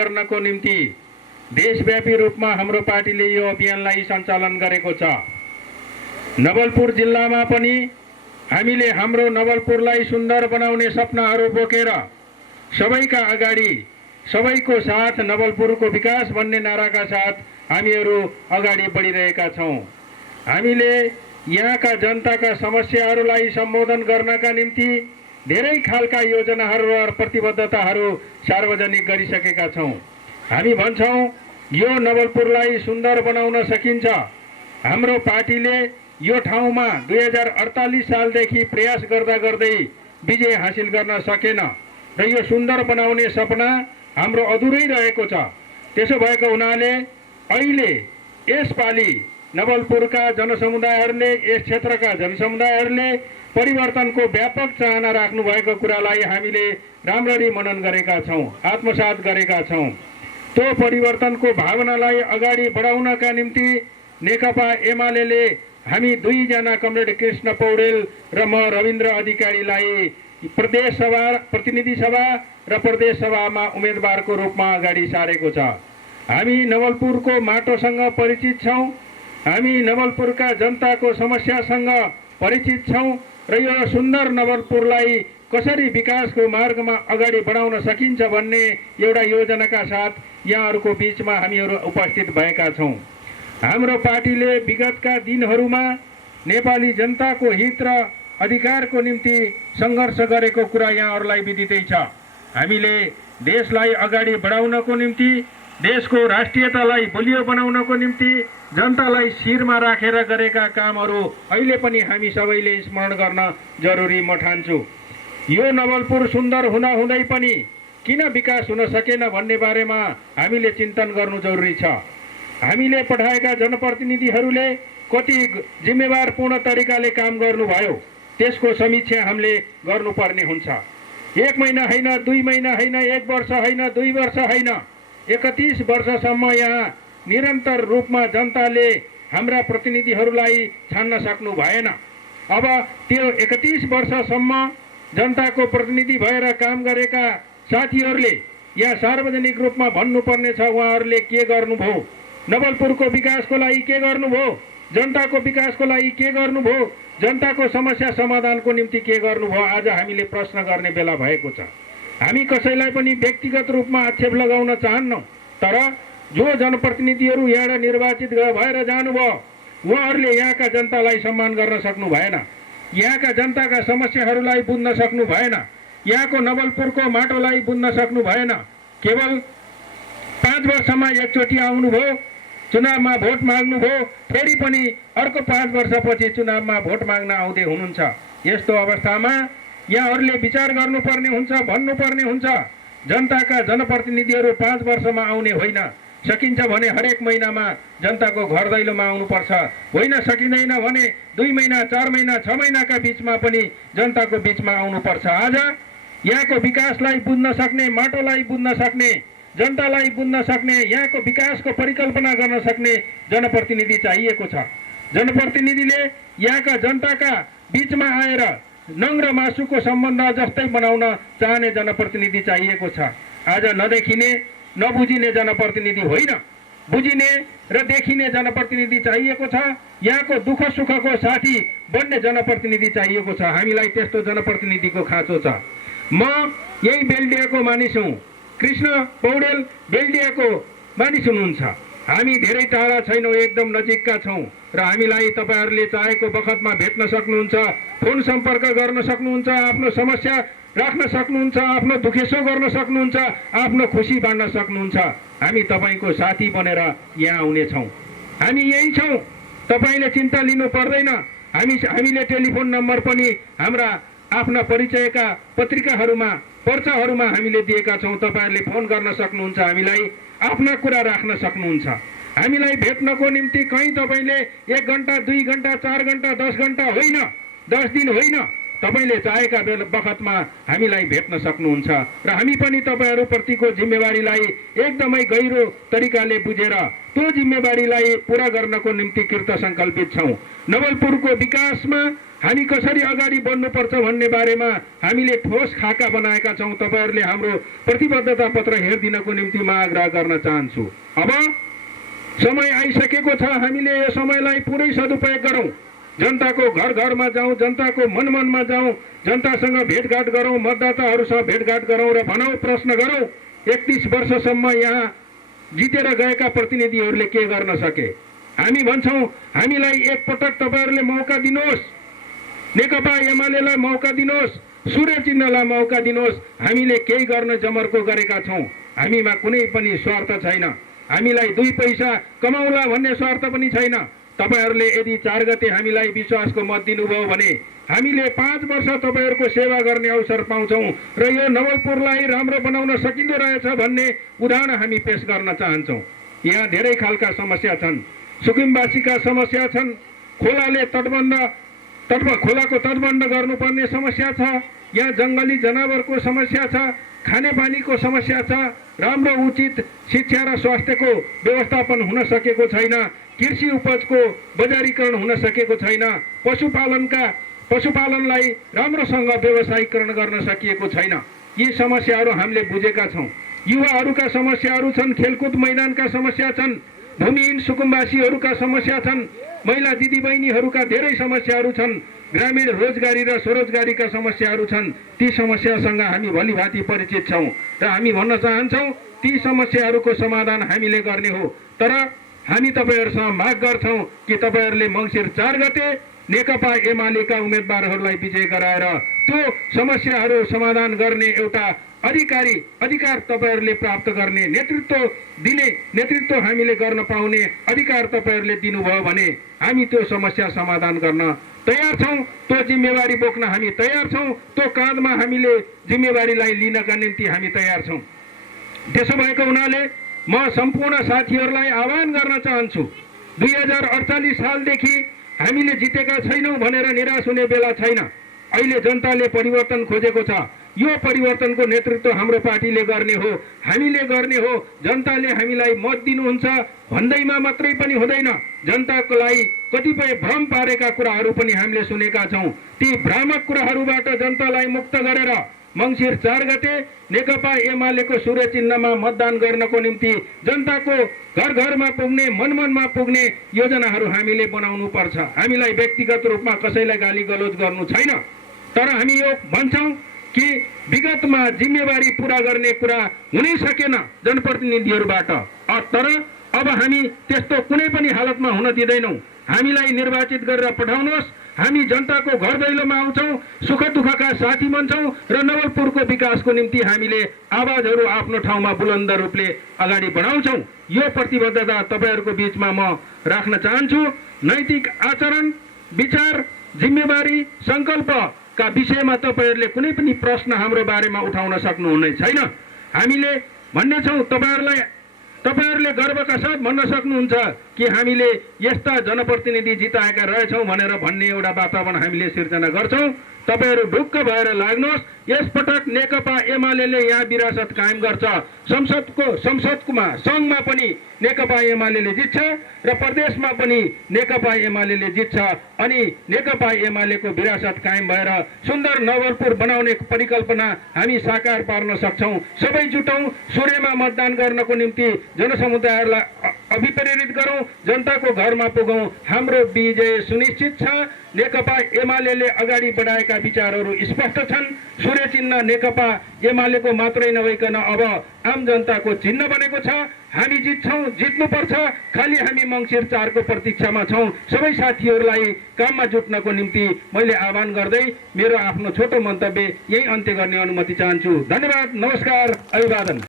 गर्नको निम्ति देशव्यापी रूपमा हाम्रो पार्टीले यो अभियानलाई सञ्चालन गरेको छ। नवलपुर जिल्लामा पनि हामीले हाम्रो नवलपुरलाई सुन्दर बनाउने सपनाहरू बोकेर सबैका अगाडि सबैको साथ नवलपुरको विकास भन्ने नाराका साथ हामीहरू अगाडि बढिरहेका छौँ। हामीले यहाँका जनताका समस्याहरूलाई सम्बोधन गर्नका निम्ति धेरै खालका योजनाहरू र प्रतिबद्धताहरू सार्वजनिक गरिसकेका छौँ। हामी भन्छौँ यो नवलपुरलाई सुन्दर बनाउन सकिन्छ। हाम्रो पार्टीले यो ठाउँमा 2048 सालदेखि प्रयास गर्दा गर्दै विजय हासिल गर्न सकेन र यो सुन्दर बनाउने सपना हाम्रो अधुरै रहेको छ। त्यसो भएको हुनाले अहिले यसपालि नवलपुरका जनसमुदायहरूले, यस क्षेत्रका जनसमुदायहरूले परिवर्तनको व्यापक चाहना राख्नु भएको कुरालाई हामीले राम्ररी मनन गरेका छौँ, आत्मसात गरेका छौँ। त्यो परिवर्तनको भावनालाई अगाडि बढाउनका निम्ति नेकपा एमाले हामी दुईजना कमरेड कृष्ण पौडेल र म रविन्द्र अधिकारीलाई प्रदेश सभा, प्रतिनिधि सभा र प्रदेश सभामा उम्मेदवारको रूपमा अगाडि सारेको छ। हामी नवलपुरको माटोसँग परिचित छौँ, हामी नवलपुरका जनताको समस्यासँग परिचित छौँ र यो सुन्दर नवलपुरलाई कसरी विकासको मार्गमा अगाडि बढाउन सकिन्छ भन्ने एउटा योजनाका साथ यहाँहरूको बीचमा हामीहरू उपस्थित भएका छौँ। हाम्रो पार्टीले विगतका दिनहरूमा नेपाली जनताको हित र अधिकारको निम्ति सङ्घर्ष गरेको कुरा यहाँहरूलाई विदितै छ। हामीले देशलाई अगाडि बढाउनको निम्ति, देशको राष्ट्रियतालाई बलियो बनाउनको निम्ति जनतालाई शिरमा राखेर गरेका कामहरू अहिले पनि हामी सबैले स्मरण गर्न जरुरी म ठान्छु। यो नवलपुर सुन्दर हुँदाहुँदै पनि किन विकास हुन सकेन भन्ने बारेमा हामीले चिन्तन गर्नु जरुरी छ। हामीले पठाएका जनप्रतिनिधिहरूले कति जिम्मेवारपूर्ण तरिकाले काम गर्नुभयो त्यसको समीक्षा हामीले गर्नुपर्ने हुन्छ। 1 महिना होइन, 2 महिना होइन, 1 वर्ष होइन, 2 वर्ष होइन, 31 वर्षसम्म यहाँ निरन्तर रूपमा जनताले हाम्रा प्रतिनिधिहरूलाई छान्न सक्नु भएन। अब त्यो 31 वर्षसम्म जनताको प्रतिनिधि भएर काम गरेका साथीहरूले यहाँ सार्वजनिक रूपमा भन्नुपर्ने छ, उहाँहरूले के गर्नुभयो, नवलपुरको विकासको लागि के गर्नुभयो, जनताको विकासको लागि के गर्नुभयो, जनताको समस्या समाधानको निम्ति के गर्नुभयो। आज हामीले प्रश्न गर्ने बेला भएको छ। हामी कसैलाई पनि व्यक्तिगत रूपमा आक्षेप लगाउन चाहन्नौँ, तर जो जनप्रतिनिधिहरू यहाँ निर्वाचित भएर जानुभयो उहाँहरूले यहाँका जनतालाई सम्मान गर्न सक्नु भएन, यहाँका जनताका समस्याहरूलाई बुझ्न सक्नु भएन, यहाँको नवलपुरको माटोलाई बुझ्न सक्नु भएन। केवल 5 वर्षमा एकचोटि आउनुभयो, चुनावमा भोट माग्नुभयो, फेरि पनि अर्को 5 वर्षपछि चुनावमा भोट माग्न आउँदै हुनुहुन्छ। यस्तो अवस्थामा यहाँहरूले विचार गर्नुपर्ने हुन्छ, भन्नुपर्ने हुन्छ। जनताका जनप्रतिनिधिहरू 5 वर्षमा आउने होइन, सकिन्छ भने हरेक महिनामा जनताको घर दैलोमा आउनुपर्छ, होइन सकिँदैन भने 2 महिना, 4 महिना, 6 महिनाका बिचमा पनि जनताको बिचमा आउनुपर्छ। आज यहाँको विकासलाई बुझ्न सक्ने, माटोलाई बुझ्न सक्ने, जनतालाई बुझ्न सक्ने, यहाँको विकासको परिकल्पना गर्न सक्ने जनप्रतिनिधि चाहिएको छ। जनप्रतिनिधिले यहाँका जनताका बिचमा आएर नङ्ग्र मासुको सम्बन्ध जस्तै बनाउन चाहने जनप्रतिनिधि चाहिएको छ। आज नदेखिने, नबुझिने जनप्रतिनिधि होइन, बुझिने र देखिने जनप्रतिनिधि चाहिएको छ। यहाँको दुःख सुखको साथी बन्ने जनप्रतिनिधि चाहिएको छ। हामीलाई त्यस्तो जनप्रतिनिधिको खाँचो छ। म यही बेल्डियाको मानिस हुँ, कृष्ण पौडेल बेल्डियाको मानिस हुनुहुन्छ। हामी धेरै टाढा छैनौँ, एकदम नजिकका छौँ र हामीलाई तपाईँहरूले चाहेको बखतमा भेट्न सक्नुहुन्छ, फोन सम्पर्क गर्न सक्नुहुन्छ, आफ्नो समस्या राख्न सक्नुहुन्छ, आफ्नो दुखेसो गर्न सक्नुहुन्छ, आफ्नो खुसी बाँड्न सक्नुहुन्छ। हामी तपाईँको साथी बनेर यहाँ आउनेछौँ। हामी यही छौँ, तपाईँले चिन्ता लिनु पर्दैन। हामीले टेलिफोन नम्बर पनि हाम्रा आफ्ना परिचयका पत्रिकाहरूमा, पर्चाहरूमा हामीले दिएका छौँ। तपाईँहरूले फोन गर्न सक्नुहुन्छ, हामीलाई आफ्ना कुरा राख्न सक्नुहुन्छ। हामीलाई भेट्नको निम्ति कहीँ तपाईँले 1 घन्टा, 2 घन्टा, 4 घन्टा, 10 घन्टा होइन, 10 दिन होइन, तपाईँले चाहेका बखतमा हामीलाई भेट्न सक्नुहुन्छ र हामी पनि तपाईँहरूप्रतिको जिम्मेवारीलाई एकदमै गहिरो तरिकाले बुझेर त्यो जिम्मेवारीलाई पुरा गर्नको निम्ति कृत सङ्कल्पित छौँ। नवलपुरको विकासमा हामी कसरी अगाडि बढ्नुपर्छ भन्ने बारेमा हामीले ठोस खाका बनाएका छौँ। तपाईहरूले हाम्रो प्रतिबद्धता पत्र हेरिदिनको निम्ति म आग्रह गर्न चाहन्छु। अब समय आइसकेको छ, हामीले यो समयलाई पुरै सदुपयोग गरौँ। जनताको घर घरमा जाउँ, जनताको मन मनमा जाउँ, जनतासँग भेटघाट गरौँ, मतदाताहरूसँग भेटघाट गरौँ र भनौँ, प्रश्न गरौँ 31 वर्षसम्म यहाँ जितेर गएका प्रतिनिधिहरूले के गर्न सके। हामी भन्छौँ हामीलाई एकपटक तपाईहरूले मौका दिनुहोस्, नेकपा एमालेलाई मौका दिनुहोस्, सूर्य चिन्हलाई मौका दिनुहोस्। हामीले केही गर्न जमर्को गरेका छौँ। हामीमा कुनै पनि स्वार्थ छैन, हामीलाई 2 पैसा कमाउला भन्ने स्वार्थ पनि छैन। तपाईहरूले यदि 4 गते हामीलाई विश्वासको मत दिनुभयो भने हामीले 5 वर्ष तपाईहरूको सेवा गर्ने अवसर पाउँछौँ र यो नवलपुरलाई राम्रो बनाउन सकिँदो रहेछ भन्ने उदाहरण हामी पेश गर्न चाहन्छौँ। यहाँ धेरै खालका समस्या छन्। सुकिमवासीका समस्या छन्, खोलाको तटबन्ध गर्नुपर्ने समस्या छ, यहाँ जङ्गली जनावरको समस्या छ, खानेपानीको समस्या छ, राम्रो उचित शिक्षा र स्वास्थ्यको व्यवस्थापन हुन सकेको छैन, कृषि उपजको बजारीकरण हुन सकेको छैन, पशुपालनलाई राम्रोसँग व्यवसायीकरण गर्न सकिएको छैन। यी समस्याहरू हामीले बुझेका छौँ। युवाहरूका समस्याहरू छन्, खेलकुद मैदानका समस्या छन्, भूमिहीन सुकुम्बासीहरूका समस्या छन्, महिला दिदीबहिनीहरूका धेरै समस्याहरू छन्, ग्रामीण रोजगारी र स्वरोजगारीका समस्याहरू छन्। ती समस्यासँग हामी भलीभाँति परिचित छौँ र हामी भन्न चाहन्छौँ ती समस्याहरूको समाधान हामीले गर्ने हो। तर हामी तपाईहरूसँग माग गर्छौँ कि तपाईहरूले मङ्सिर 4 गते नेकपा एमालेका उम्मेदवारहरूलाई विजय गराएर त्यो समस्याहरू समाधान गर्ने एउटा अधिकार तपाईहरूले प्राप्त गर्ने, नेतृत्व हामीले गर्न पाउने अधिकार तपाईहरूले दिनुभयो भने हामी त्यो समस्या समाधान गर्न तयार छौँ। त्यो जिम्मेवारी बोक्न हामी तयार छौँ। त्यो काँधमा हामीले जिम्मेवारीलाई लिनका निम्ति हामी तयार छौँ। त्यसो भएको हुनाले म सम्पूर्ण साथीहरूलाई आह्वान गर्न चाहन्छु, 2048 सालदेखि हामीले जितेका छैनौँ भनेर निराश हुने बेला छैन। अहिले जनताले परिवर्तन खोजेको छ। यो परिवर्तनको नेतृत्व हाम्रो पार्टीले गर्ने हो, हामीले गर्ने हो। जनताले हामीलाई मत दिनुहुन्छ भन्दैमा मात्रै पनि हुँदैन। जनताको लागि कतिपय भ्रम पारेका कुराहरू पनि हामीले सुनेका छौँ। ती भ्रामक कुराहरूबाट जनतालाई मुक्त गरेर मङ्सिर 4 गते नेकपा एमालेको सूर्य चिन्हमा मतदान गर्नको निम्ति जनताको घर घरमा पुग्ने, मन मनमा पुग्ने योजनाहरू हामीले बनाउनु पर्छ। हामीलाई व्यक्तिगत रूपमा कसैलाई गाली गलोच गर्नु छैन, तर हामी यो भन्छौँ कि विगतमा जिम्मेवारी पूरा गर्ने कुरा हुनै सकेन जनप्रतिनिधिहरूबाट। तर अब हामी त्यस्तो कुनै पनि हालतमा हुन दिँदैनौँ। हामीलाई निर्वाचित गरेर पठाउनुहोस्, हामी जनताको घर दैलोमा आउँछौँ, सुख दुःखका साथी बन्छौँ र नवलपुरको विकासको निम्ति हामीले आवाजहरू आफ्नो ठाउँमा बुलन्द रूपले अगाडि बढाउँछौँ। यो प्रतिबद्धता तपाईहरूको बीचमा म राख्न चाहन्छु। नैतिक आचरण, विचार, जिम्मेवारी, सङ्कल्पका विषयमा तपाईहरूले कुनै पनि प्रश्न हाम्रो बारेमा उठाउन सक्नुहुने छैन। हामीले भन्ने छौँ, तपाईहरूले गर्वका साथ भन्न सक्नुहुन्छ कि हामीले यस्ता जनप्रतिनिधि जिताएका रहेछौँ भनेर भन्ने एउटा वातावरण हामीले सिर्जना गर्छौँ। तपाईहरू ढुक्क भएर लाग्नुहोस्। यसपटक नेकपा एमालेले यहाँ विरासत कायम गर्छ। संसदमा सङ्घमा पनि नेकपा एमालेले जित्छ र प्रदेशमा पनि नेकपा एमालेले जित्छ। अनि नेकपा एमालेको विरासत कायम भएर सुन्दर नवलपुर बनाउने परिकल्पना हामी साकार पार्न सक्छौँ। सबै जुटौँ, सूर्यमा मतदान गर्नको निम्ति जनसमुदायहरूलाई अभिप्रेरित गरौँ, जनताको घरमा पुगौँ। हाम्रो विजय सुनिश्चित छ। नेकपा एमालेले अगाडि बढाएका विचारहरू स्पष्ट छन्। सूर्य चिन्ह नेकपा एमालेको मात्रै नभइकन अब आम जनताको चिन्ह बनेको छ। हामी जित्छौँ, जित्नुपर्छ। खालि हामी मङ्सिर 4 को प्रतीक्षामा छौँ। सबै साथीहरूलाई काममा जुट्नको निम्ति मैले आह्वान गर्दै मेरो आफ्नो छोटो मन्तव्य यही अन्त्य गर्ने अनुमति चाहन्छु। धन्यवाद, नमस्कार, अभिवादन।